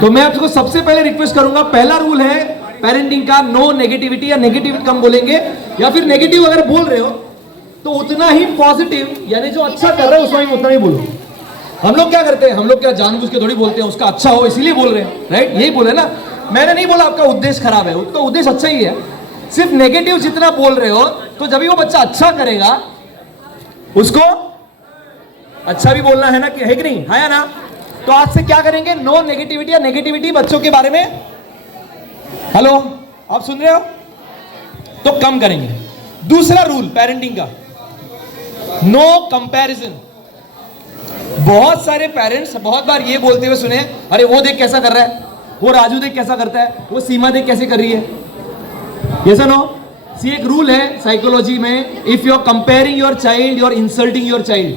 तो मैं आपको सबसे पहले रिक्वेस्ट करूंगा, पहला रूल है पेरेंटिंग का, नो नेगेटिविटी, या नेगेटिव कम बोलेंगे, या फिर नेगेटिव अगर बोल रहे हो तो उतना ही पॉजिटिव, यानी जो अच्छा कर रहे हो उसमें उतना ही बोलो। हम लोग क्या करते हैं, हम लोग क्या जानबूझ के थोड़ी बोलते हैं उसका अच्छा हो इसीलिए बोल रहे हैं, राइट? यही बोले ना, मैंने नहीं बोला आपका उद्देश्य खराब है, उसका उद्देश्य अच्छा ही है। सिर्फ नेगेटिव जितना बोल रहे हो तो जब भी वो बच्चा अच्छा करेगा उसको अच्छा भी बोलना है ना, कि है कि नहीं, है ना? तो आज से क्या करेंगे, नो नेगेटिविटी, या नेगेटिविटी बच्चों के बारे में, हेलो आप सुन रहे हो, तो कम करेंगे। दूसरा रूल पेरेंटिंग का, नो कंपैरिजन। बहुत सारे पेरेंट्स बहुत बार ये बोलते हुए सुने, अरे वो देख कैसा कर रहा है, वो राजू देख कैसा करता है, वो सीमा देख कैसे कर रही है। यस और नो? सी एक रूल है साइकोलॉजी में, if you are comparing your child you are insulting your child.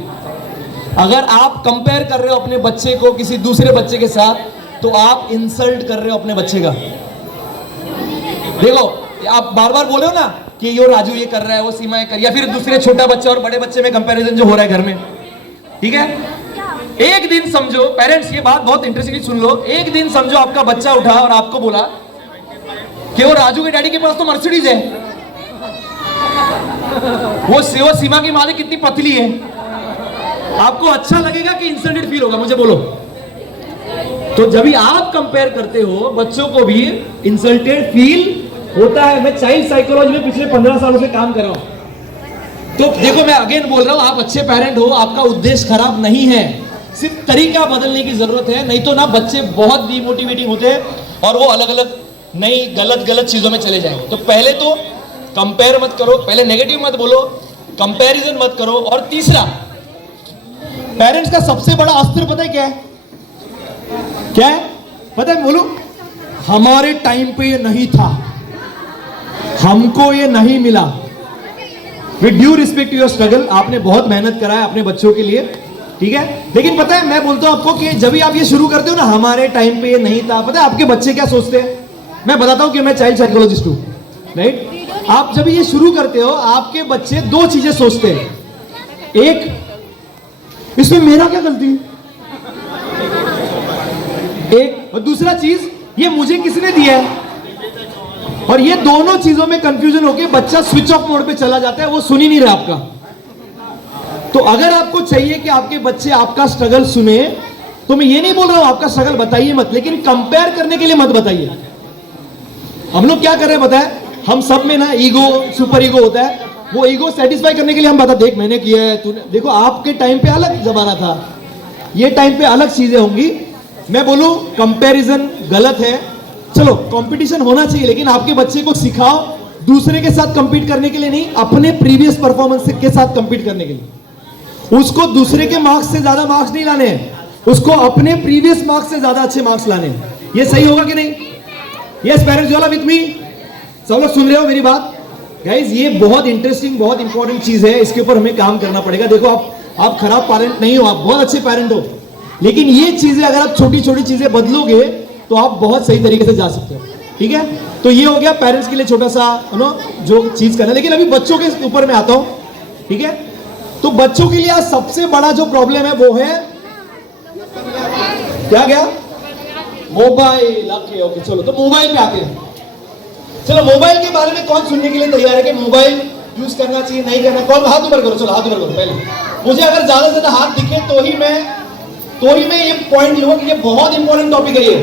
अगर आप कंपेयर कर रहे हो अपने बच्चे को किसी दूसरे बच्चे के साथ तो आप इंसल्ट कर रहे हो अपने बच्चे का। देखो आप बार बार बोले हो ना कि यो राजू ये कर रहा है, वो सीमा ये कर, या फिर दूसरे छोटा बच्चा और बड़े बच्चे में कंपैरिजन जो हो रहा है घर में, ठीक है? एक दिन समझो पेरेंट्स, ये बात बहुत इंटरेस्टिंग सुन लो, एक दिन समझो आपका बच्चा उठा और आपको बोला कि वो राजू के डैडी के पास तो मर्सिडीज है, वो सीमा की मालिक कितनी पतली है। आपको अच्छा लगेगा कि इंसल्टेड फील होगा, मुझे बोलो? तो जब भी आप कंपेयर करते हो बच्चों को भी इंसल्टेड फील होता है। मैं चाइल्ड साइकोलॉजी में पिछले 15 सालों से काम कर रहा हूं। तो देखो मैं अगेन बोल रहा हूं, आप अच्छे पेरेंट हो, आपका उद्देश्य खराब नहीं है, सिर्फ तरीका बदलने की जरूरत है। नहीं तो ना बच्चे बहुत डिमोटिवेटिंग होते हैं और वो अलग अलग नई गलत चीजों में चले जाएंगे। तो पहले तो कंपेयर मत करो, पहले नेगेटिव मत बोलो, कंपैरिजन मत करो। और तीसरा, पेरेंट्स का सबसे बड़ा अस्त्र पता है क्या है? क्या है पता है? बोलो, हमारे टाइम पे ये नहीं था, हमको ये नहीं मिला। With due respect to your struggle, आपने बहुत मेहनत करा है अपने बच्चों के लिए, ठीक है? लेकिन पता है मैं बोलता हूं आपको कि जब भी आप ये शुरू करते हो ना, हमारे टाइम पे ये नहीं था, पता है आपके बच्चे क्या सोचते हैं? मैं बताता हूं कि मैं चाइल्ड साइकोलॉजिस्ट हूं, राइट? आप जब ये शुरू करते हो आपके बच्चे दो चीजें सोचते हैं, एक, इसमें मेरा क्या गलती है, एक, और दूसरा चीज, ये मुझे किसने दिया है। और ये दोनों चीजों में कंफ्यूजन होकर बच्चा स्विच ऑफ मोड पे चला जाता है, वो सुन ही नहीं रहा आपका। तो अगर आपको चाहिए कि आपके बच्चे आपका स्ट्रगल सुने, तो मैं ये नहीं बोल रहा हूं आपका स्ट्रगल बताइए मत, लेकिन कंपेयर करने के लिए मत बताइए। हम लोग क्या कर रहे हैं पता है? हम सब में ना ईगो, सुपर ईगो होता है, वो ईगो सेटिस्फाई करने के लिए हम बता, देख मैंने किया है, तूने देखो। आपके टाइम पे अलग जमाना था, ये टाइम पे अलग चीजें होंगी। मैं बोलूं कंपैरिजन गलत है, चलो कंपटीशन होना चाहिए, लेकिन आपके बच्चे को सिखाओ दूसरे के साथ कंपीट करने के लिए नहीं, अपने प्रीवियस परफॉर्मेंस के साथ कंपीट करने के लिए। उसको दूसरे के मार्क्स से ज्यादा मार्क्स नहीं लाने हैं, उसको अपने प्रीवियस मार्क्स से ज्यादा अच्छे मार्क्स लाने हैं। ये सही होगा कि नहीं? यस पेरेंट्स, वाला विथ मी, सब लोग सुन रहे हो मेरी बात? गाइज ये बहुत इंटरेस्टिंग, बहुत इंपॉर्टेंट चीज है, इसके ऊपर हमें काम करना पड़ेगा। देखो आप खराब पेरेंट नहीं हो, आप बहुत अच्छे पेरेंट हो, लेकिन ये चीजें अगर आप छोटी छोटी चीजें बदलोगे तो आप बहुत सही तरीके से जा सकते हो, ठीक है? तो ये हो गया पेरेंट्स के लिए छोटा सा जो चीज करना। लेकिन अभी बच्चों के ऊपर मैं आता हूं, ठीक है? तो बच्चों के लिए आज सबसे बड़ा जो प्रॉब्लम है वो है क्या? मोबाइल। ओके चलो, तो मोबाइल पे आते हैं। चलो मोबाइल के बारे में कौन सुनने के लिए तैयार है कि मोबाइल यूज करना चाहिए नहीं करना? कौन? हाथ ऊपर करो, चलो हाथ ऊपर करो पहले। मुझे अगर ज्यादा से ज्यादा हाथ दिखे तो ही मैं ये पॉइंट लूंगा कि ये बहुत इंपॉर्टेंट टॉपिक है ये।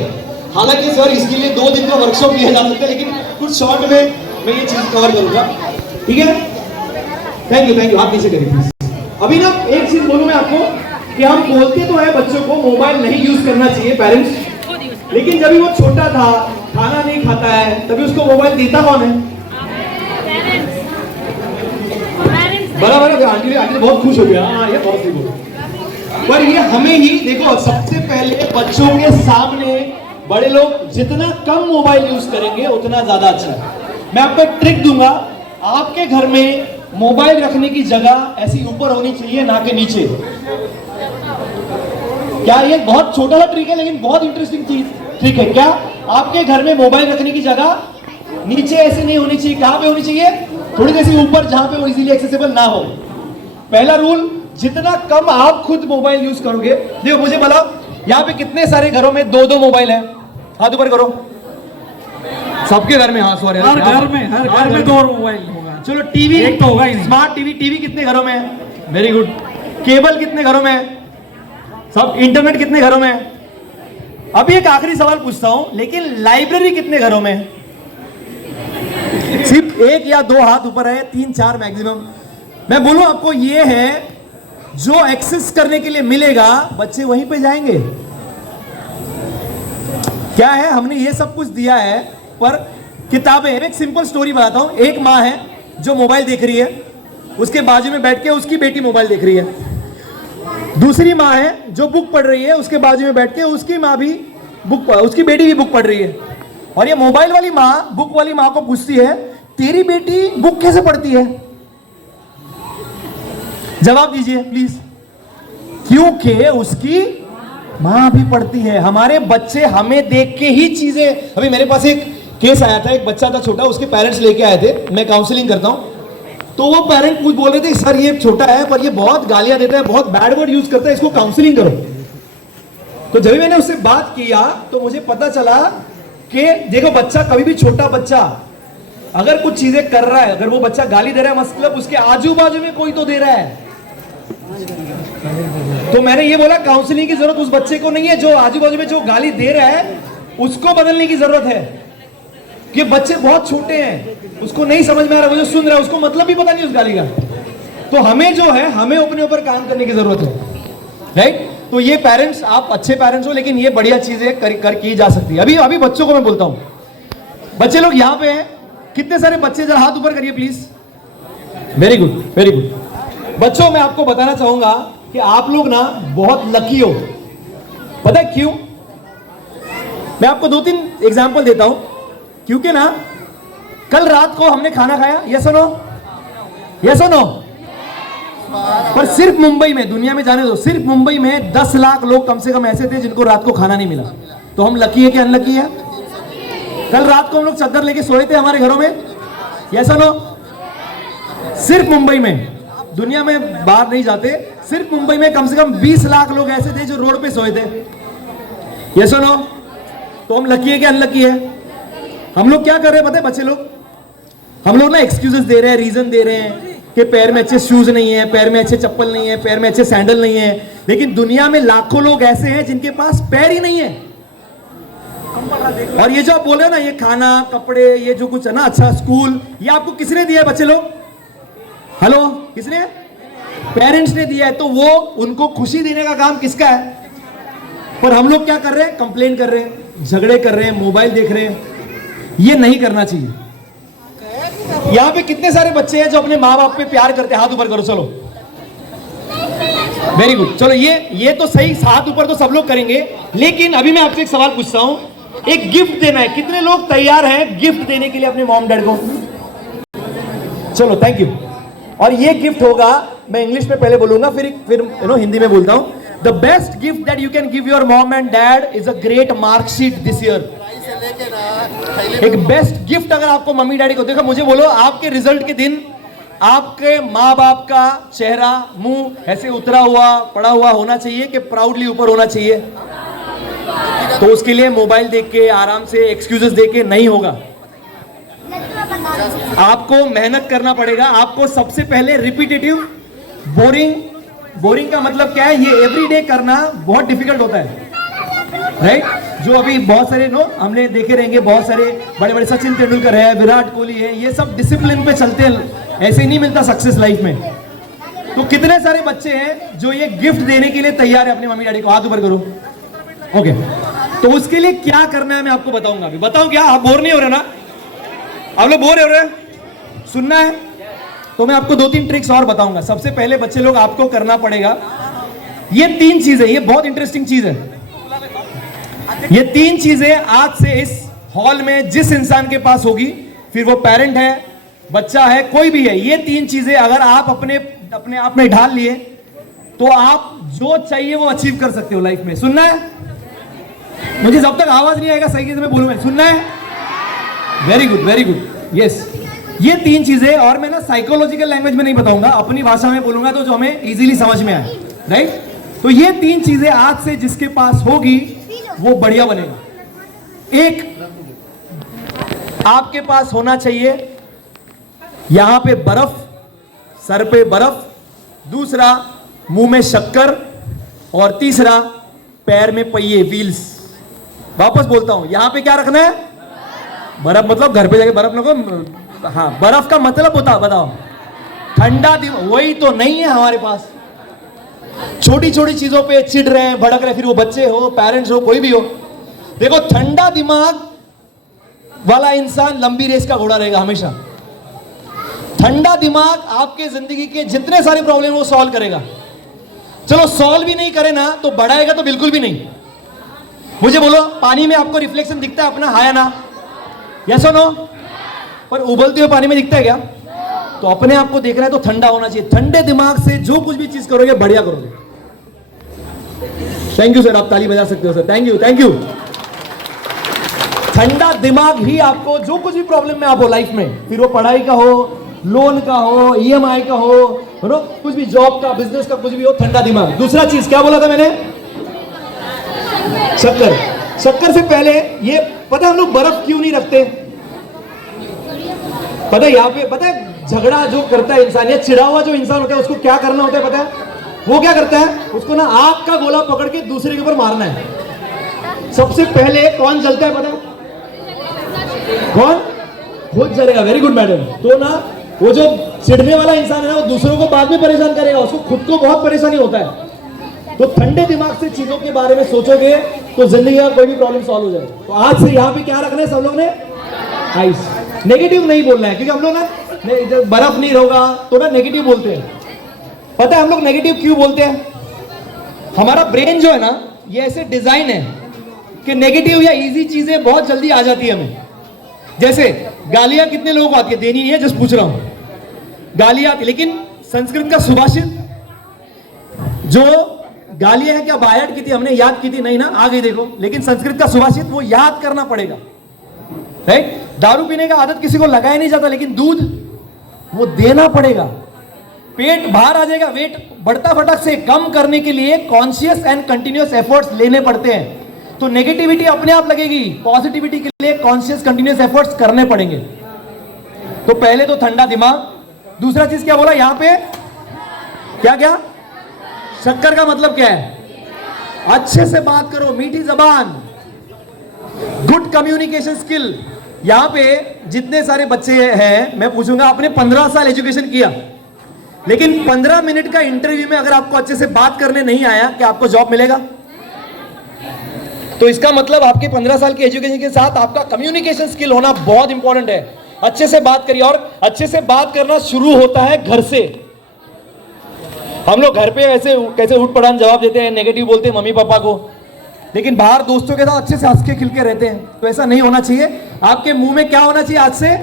हालांकि सर इसके लिए 2 दिन का वर्कशॉप लिया जा सकता है, लेकिन कुछ शॉर्ट में मैं ये चीज कवर करूंगा, ठीक है? थैंक यू, हाथ नीचे करिए प्लीज। अभी ना एक चीज बोलूं मैं आपको कि हम बोलते तो है बच्चों को मोबाइल नहीं यूज करना चाहिए पेरेंट्स, लेकिन जब वो छोटा था, खाना नहीं खाता है, तभी उसको मोबाइल देता कौन है? बराबर। आंटी बहुत खुश हो गया, हाँ ये बहुत सही। पर ये हमें ही देखो, सबसे पहले बच्चों के सामने बड़े लोग जितना कम मोबाइल यूज करेंगे उतना ज्यादा अच्छा है। मैं आपको ट्रिक दूंगा, आपके घर में मोबाइल रखने की जगह ऐसी ऊपर होनी चाहिए, ना के नीचे। क्या ये बहुत छोटा सा ट्रिक है, लेकिन बहुत इंटरेस्टिंग चीज ट्रिक है। क्या आपके घर में मोबाइल रखने की जगह नीचे ऐसे नहीं होनी चाहिए? कहां पे होनी चाहिए? थोड़ी सी ऊपर, जहां पे वो इजीली एक्सेसिबल ना हो। पहला रूल, जितना कम आप खुद मोबाइल यूज करोगे। देखो मुझे बताओ, यहाँ पे कितने सारे घरों में 2-2 मोबाइल है? हाथ ऊपर करो। सबके घर में, हाँ सॉरी, हर घर में 2 मोबाइल होगा। चलो टीवी एक तो होगा ही नहीं। स्मार्ट टीवी कितने घरों में है? Very good. केबल कितने घरों में है? सब। इंटरनेट कितने घरों में है? अभी एक आखिरी सवाल पूछता हूं, लेकिन लाइब्रेरी कितने घरों में है? सिर्फ 1 या 2 हाथ ऊपर है, 3 4 मैक्सिमम। मैं बोलूं आपको, ये है जो एक्सेस करने के लिए मिलेगा, बच्चे वहीं पे जाएंगे। क्या है, हमने ये सब कुछ दिया है, पर किताबें। एक सिंपल स्टोरी बताता हूं। एक माँ है जो मोबाइल देख रही है, उसके बाजू में बैठ के उसकी बेटी मोबाइल देख रही है। दूसरी माँ है जो बुक पढ़ रही है, उसके बाजू में बैठ के उसकी माँ भी उसकी बेटी भी बुक पढ़ रही है। और ये मोबाइल वाली माँ बुक वाली माँ को पूछती है, तेरी बेटी बुक कैसे पढ़ती है? जवाब दीजिए प्लीज। क्योंकि उसकी माँ भी पढ़ती है। हमारे बच्चे हमें देख के ही चीजें। अभी मेरे पास एक केस आया था, एक बच्चा था छोटा, उसके पेरेंट्स लेके आए थे, मैं काउंसलिंग करता हूं। तो वो पेरेंट कुछ बोल रहे थे, सर ये छोटा है पर ये बहुत गालियां देता है, बहुत बैड वर्ड यूज करता है, इसको काउंसलिंग करो। तो जब मैंने उससे बात किया तो मुझे पता चला कि देखो, बच्चा कभी भी, छोटा बच्चा अगर कुछ चीजें कर रहा है, अगर वो बच्चा गाली दे रहा है, मतलब उसके आजू बाजू में कोई तो दे रहा है। तो मैंने ये बोला, काउंसलिंग की जरूरत उस बच्चे को नहीं है जो आजू बाजू में जो गाली दे रहा है, उसको बदलने की जरूरत है। कि बच्चे बहुत छोटे हैं, उसको नहीं समझ में आ रहा, वो जो सुन रहा है उसको मतलब भी पता नहीं उस गाली का। तो हमें जो है, हमें अपने ऊपर काम करने की जरूरत है, राइट? तो ये पेरेंट्स, आप अच्छे पेरेंट्स हो, लेकिन ये बढ़िया चीजें कर की जा सकती है। अभी बच्चों को मैं बोलता हूं, बच्चे लोग यहाँ पे हैं, कितने सारे बच्चे, जरा हाथ ऊपर करिए please. Very good, very good. बच्चों, मैं आपको बताना चाहूंगा कि आप लोग ना बहुत लकी हो। पता है क्यों? मैं आपको 2-3 एग्जाम्पल देता हूं। क्योंकि ना, कल रात को हमने खाना खाया, यस और नो? यस और नो? पर सिर्फ मुंबई में, दुनिया में जाने दो, सिर्फ मुंबई में 10 लाख लोग कम से कम ऐसे थे जिनको रात को खाना नहीं मिला। तो हम लकी है कि अनलकी है? कल रात को हम लोग चादर लेके सोए थे हमारे घरों में, यस और नो? सिर्फ मुंबई में, दुनिया में बाहर नहीं जाते, सिर्फ मुंबई में कम से कम 20 लाख लोग ऐसे थे जो रोड पे सोए थे, यस और नो? तो हम लकी है कि अनलकी है? हम लोग क्या कर रहे हैं पता है बच्चे लोग? हम लोग ना एक्सक्यूजेस दे रहे हैं, रीजन दे रहे हैं कि पैर में अच्छे शूज नहीं है, पैर में अच्छे चप्पल नहीं है, पैर में अच्छे सैंडल नहीं है। लेकिन दुनिया में लाखों लोग ऐसे हैं जिनके पास पैर ही नहीं है। और ये जो आप बोले ना, ये खाना, कपड़े, ये जो कुछ है ना, अच्छा स्कूल, ये आपको किसने दिया है बच्चे लोग? हेलो, किसने? पेरेंट्स ने दिया है। तो वो उनको खुशी देने का काम किसका है? पर हम लोग क्या कर रहे हैं? कंप्लेन कर रहे हैं, झगड़े कर रहे हैं, मोबाइल देख रहे हैं। ये नहीं करना चाहिए। यहां पे कितने सारे बच्चे हैं जो अपने माँ बाप पे प्यार करते हैं? हाथ ऊपर करो, चलो। Very good. चलो, ये तो सही, हाथ ऊपर तो सब लोग करेंगे। लेकिन अभी मैं आपसे एक सवाल पूछता हूं, एक गिफ्ट देना है, कितने लोग तैयार हैं गिफ्ट देने के लिए अपने मॉम डैड को? चलो, थैंक यू। और ये गिफ्ट होगा, मैं इंग्लिश में पहले बोलूंगा, फिर हिंदी में बोलता हूं। The best gift that you can give your mom and dad is a great marksheet this year. एक बेस्ट गिफ्ट अगर आपको मम्मी डैडी को, देखो मुझे बोलो, आपके रिजल्ट के दिन आपके माँ बाप का चेहरा, मुंह ऐसे उतरा हुआ, पड़ा हुआ होना चाहिए कि प्राउडली ऊपर होना चाहिए? तो उसके लिए मोबाइल देख के, आराम से एक्सक्यूजेस दे के नहीं होगा। आपको मेहनत करना पड़ेगा। आपको सबसे पहले रिपीटेटिव, बोरिंग का मतलब क्या है? ये एवरीडे करना बहुत डिफिकल्ट होता है, राइट? जो अभी बहुत सारे हमने देखे रहेंगे, बहुत सारे बड़े बड़े, सचिन तेंदुलकर है, विराट कोहली है, ये सब डिसिप्लिन पे चलते हैं। ऐसे ही नहीं मिलता सक्सेस लाइफ में। तो कितने सारे बच्चे हैं जो ये गिफ्ट देने के लिए तैयार है अपने मम्मी डैडी को? हाथ ऊपर करो। ओके, तो उसके लिए क्या करना है मैं आपको बताऊंगा। अभी बताऊं क्या? आप बोर नहीं हो रहे ना? आप लोग बोर हो रहे हैं? सुनना है? तो मैं आपको 2-3 ट्रिक्स और बताऊंगा। सबसे पहले बच्चे लोग, आपको करना पड़ेगा ये 3 चीजें। ये बहुत इंटरेस्टिंग चीज है। ये 3 चीजें आज से इस हॉल में जिस इंसान के पास होगी, फिर वो पेरेंट है, बच्चा है, कोई भी है, ये 3 चीजें अगर आप अपने आप में ढाल लिए तो आप जो चाहिए वो अचीव कर सकते हो लाइफ में। सुनना है? मुझे जब तक आवाज नहीं आएगा सही से मैं बोलूंगा, सुनना है? Very good, very good, yes. ये 3 चीजें, और मैं ना साइकोलॉजिकल लैंग्वेज में नहीं बताऊंगा, अपनी भाषा में बोलूंगा तो जो हमें इजीली समझ में आए, राइट? तो ये 3 चीजें आज से जिसके पास होगी वो बढ़िया बनेगा। एक आपके पास होना चाहिए यहां पे बर्फ, सर पे बर्फ, दूसरा मुंह में शक्कर, और तीसरा पैर में पहिए, व्हील्स। वापस बोलता हूं, यहां पे क्या रखना है? बर्फ। मतलब घर पे जाके बर्फ रखो। हाँ, बर्फ का मतलब बताओ। ठंडा दिमाग वही तो नहीं है हमारे पास। छोटी छोटी चीजों पे चिढ़ रहे हैं, भड़क रहे हैं, फिर वो बच्चे हो, पेरेंट्स हो, कोई भी हो। देखो, ठंडा दिमाग वाला इंसान लंबी रेस का घोड़ा रहेगा हमेशा। ठंडा दिमाग आपके जिंदगी के जितने सारे प्रॉब्लम वो सॉल्व करेगा। चलो सॉल्व भी नहीं करे ना तो बढ़ाएगा तो बिल्कुल भी नहीं। मुझे बोलो, पानी में आपको रिफ्लेक्शन दिखता है अपना, हाँ या ना? यस और नो? पर उबलते हुए पानी में दिखता है क्या? तो अपने आप को देखना है तो ठंडा होना चाहिए। ठंडे दिमाग से जो कुछ भी चीज करोगे बढ़िया करोगे। थैंक यू सर, आप ताली बजा सकते हो sir. Thank you, thank you. ठंडा दिमाग ही आपको जो कुछ भी प्रॉब्लम में आप हो लाइफ में, फिर वो पढ़ाई का हो, लोन का हो, ईएमआई का हो, कुछ भी, जॉब का, बिजनेस का, कुछ भी हो, ठंडा दिमाग। दूसरा चीज क्या बोला था मैंने? शक्कर। शक्कर से पहले ये पता है हम लोग बर्फ क्यों नहीं रखते? पता है यहाँ पे, पता है झगड़ा जो करता है इंसान या चिढ़ा हुआ जो इंसान होता है उसको क्या करना होता है पता है? वो क्या करता है? उसको ना आग का गोला पकड़ के दूसरे के ऊपर मारना है। सबसे पहले कौन जलता है पता है? कौन? खुद जलेगा। Very good madam. तो ना वो जो चिढ़ने वाला इंसान है ना, वो दूसरों को बाद में परेशान करेगा, उसको खुद को बहुत परेशानी होता है। तो ठंडे दिमाग से चीजों के बारे में सोचोगे तो जिंदगी का कोई भी प्रॉब्लम सॉल्व हो जाएगा। तो आज से यहाँ पे क्या रखना है सब लोग ने? आइस। नेगेटिव नहीं बोलना है, क्योंकि हम लोग ना जब बर्फ नहीं होगा तो ना नेगेटिव बोलते हैं। पता है हम लोग नेगेटिव क्यों बोलते हैं? हमारा ब्रेन जो है ना, ये ऐसे डिजाइन है कि नेगेटिव या इजी चीजें बहुत जल्दी आ जाती है हमें। जैसे गालियां कितने लोगों को आती है? देनी नहीं है, जस्ट पूछ रहा हूं। गालियां आती, लेकिन संस्कृत का सुभाषित जो गालियां है क्या बायर्ड की थी, हमने याद की थी नहीं ना, आ गई देखो। लेकिन संस्कृत का सुभाषित वो याद करना पड़ेगा, राइट? दारू पीने का आदत किसी को लगाया नहीं जाता, लेकिन दूध वो देना पड़ेगा। पेट बाहर आ जाएगा, वेट बढ़ता फटक से कम करने के लिए कॉन्शियस एंड कंटिन्यूअस एफर्ट्स लेने पड़ते हैं। तो नेगेटिविटी अपने आप लगेगी, पॉजिटिविटी के लिए कॉन्शियस कंटिन्यूअस एफर्ट्स करने पड़ेंगे। तो पहले तो ठंडा दिमाग। दूसरा चीज क्या बोला यहां पे? क्या क्या? शक्कर का मतलब क्या है? अच्छे से बात करो, मीठी जबान, गुड कम्युनिकेशन स्किल। यहां पे जितने सारे बच्चे हैं, मैं पूछूंगा आपने 15 साल एजुकेशन किया, लेकिन 15 मिनट का इंटरव्यू में अगर आपको अच्छे से बात करने नहीं आया, क्या आपको जॉब मिलेगा? तो इसका मतलब आपके 15 साल के एजुकेशन के साथ आपका कम्युनिकेशन स्किल होना बहुत इंपॉर्टेंट है। अच्छे से बात करिए, और अच्छे से बात करना शुरू होता है घर से। हम लोग घर पे ऐसे कैसे उठ पड़ान जवाब देते हैं, नेगेटिव बोलते हैं मम्मी पापा को, लेकिन बाहर दोस्तों के साथ अच्छे से हंस के खिल के रहते हैं। तो ऐसा नहीं होना चाहिए। आपके मुंह में क्या होना चाहिए आज से?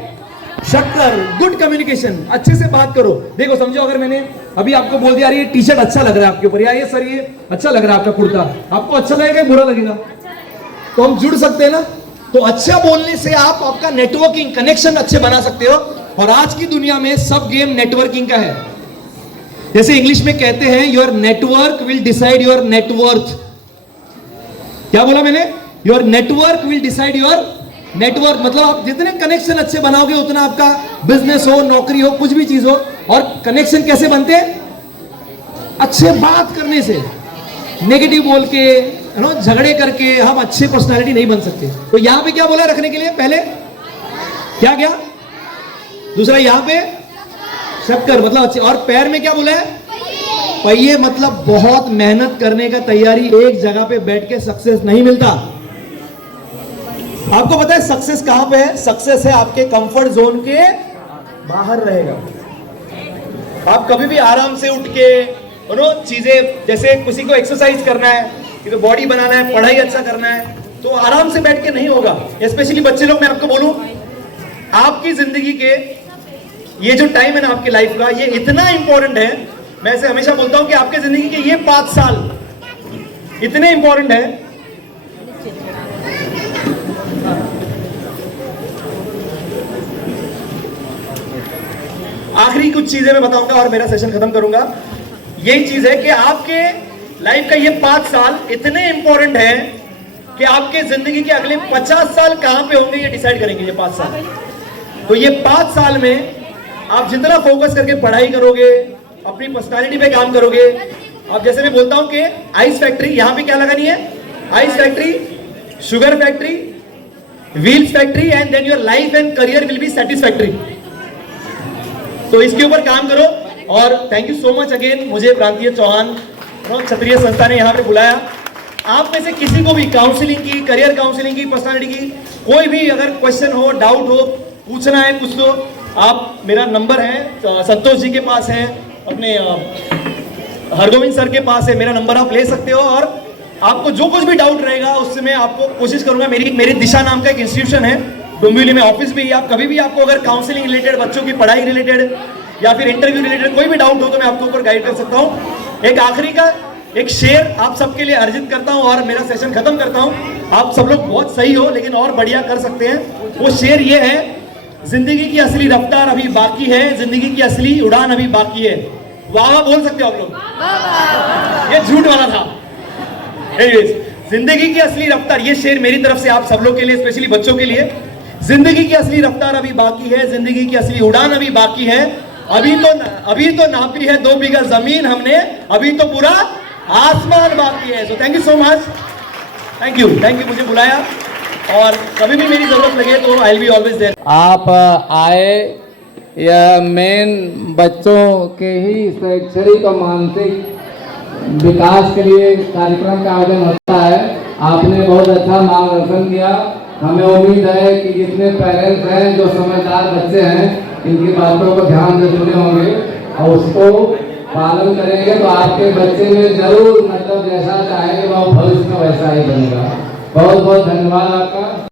शक्कर, गुड कम्युनिकेशन, अच्छे से बात करो। देखो समझो, अगर मैंने अभी आपको बोल दिया, अरे ये टी शर्ट अच्छा लग रहा है आपके ऊपर, या ये सर ये अच्छा लग रहा है आपका कुर्ता, आपको अच्छा लगेगा बुरा लगेगा? तो हम जुड़ सकते हैं ना। तो अच्छा बोलने से आप आपका नेटवर्किंग कनेक्शन अच्छे बना सकते हो। और आज की दुनिया में सब गेम नेटवर्किंग का है। जैसे इंग्लिश में कहते हैं, your network will decide your net worth. क्या बोला मैंने? Your network will decide your network. मतलब आप जितने कनेक्शन अच्छे बनाओगे उतना आपका बिजनेस हो, नौकरी हो, कुछ भी चीज हो। और कनेक्शन कैसे बनते हैं? अच्छे बात करने से। नेगेटिव बोल के, झगड़े करके हम अच्छे पर्सनालिटी नहीं बन सकते। तो यहां पे क्या बोला रखने के लिए? पहले क्या क्या? दूसरा यहां पे शक्कर, मतलब अच्छे। और पैर में क्या बोला है? पहिए, मतलब बहुत मेहनत करने का तैयारी। एक जगह पे बैठ के सक्सेस नहीं मिलता। आपको पता है सक्सेस कहां पे है? सक्सेस है आपके कंफर्ट जोन के बाहर रहेगा। आप कभी भी आराम से उठ के चीजें, जैसे किसी को एक्सरसाइज करना है, किसी को बॉडी बनाना है, पढ़ाई अच्छा करना है, तो आराम से बैठ के नहीं होगा। स्पेशली बच्चे लोग, मैं आपको बोलूं, आपकी जिंदगी के ये जो टाइम है ना आपकी लाइफ का, ये इतना इंपॉर्टेंट है। मैं ऐसे हमेशा बोलता हूं कि आपके जिंदगी के ये 5 साल इतने इंपॉर्टेंट है। आखिरी कुछ चीजें मैं बताऊंगा और मेरा सेशन खत्म करूंगा। यही चीज है कि आपके लाइफ का ये 5 साल इतने इंपॉर्टेंट है कि आपके जिंदगी के अगले 50 साल कहां पे होंगे, ये डिसाइड करेंगे ये 5 साल। तो ये 5 साल में आप जितना फोकस करके पढ़ाई करोगे, अपनी पर्सनालिटी पे काम करोगे। अब जैसे मैं बोलता हूं कि आइस फैक्ट्री, यहां पे क्या लगानी है? Ice factory, sugar factory, wheels factory, and then your life and career will be satisfactory. तो इसके ऊपर काम करो। और thank you so much again, मुझे प्रांतीय चौहान क्षत्रिय संस्था ने यहाँ पे बुलाया। आप में से किसी को भी काउंसलिंग की, करियर काउंसलिंग की, पर्सनालिटी की कोई भी अगर क्वेश्चन हो, डाउट हो, पूछना है कुछ, तो आप, मेरा नंबर है, संतोष जी के पास है, अपने हरगोविंद सर के पास है, मेरा नंबर आप ले सकते हो। और आपको जो कुछ भी डाउट रहेगा उससे मैं आपको कोशिश करूंगा। मेरी दिशा नाम का एक इंस्टीट्यूशन है डोंबिवली में, ऑफिस भी। आप कभी भी आपको अगर काउंसलिंग रिलेटेड, बच्चों की पढ़ाई रिलेटेड या फिर इंटरव्यू रिलेटेड कोई भी डाउट हो तो मैं आपके ऊपर गाइड कर सकता हूं। एक आखिरी का एक शेर आप सबके लिए अर्जित करता हूं और मेरा सेशन खत्म करता हूं। आप सब लोग बहुत सही हो लेकिन और बढ़िया कर सकते हैं। वो शेर ये है, जिंदगी की असली रफ्तार अभी बाकी है, जिंदगी की असली उड़ान अभी बाकी है। वाह वाह बोल सकते हो आप लोग, ये झूठ वाला था। एनीवेज, जिंदगी की असली रफ्तार, ये शेर मेरी तरफ से आप सब लोग के लिए, स्पेशली बच्चों के लिए। जिंदगी की असली रफ्तार अभी बाकी है, जिंदगी की असली उड़ान अभी बाकी है। अभी तो नापी है 2 बीघा जमीन हमने, अभी तो पूरा आसमान बाकी है। So thank you so much, thank you मुझे बुलाया। और कभी भी मेरी जरूरत लगे तो I will be always there. आप आए, यह मेन बच्चों के ही शैक्षणिक और मानसिक विकास के लिए कार्यक्रम का आयोजन होता है। आपने बहुत अच्छा मार्गदर्शन किया। हमें उम्मीद है कि जितने पेरेंट्स हैं, जो समझदार बच्चे हैं, इनकी बातों को ध्यान से सुने होंगे और उसको पालन करेंगे तो आपके बच्चे में जरूर, मतलब जैसा चाहेंगे वो भविष्य में वैसा ही बनेगा। बहुत बहुत धन्यवाद आपका।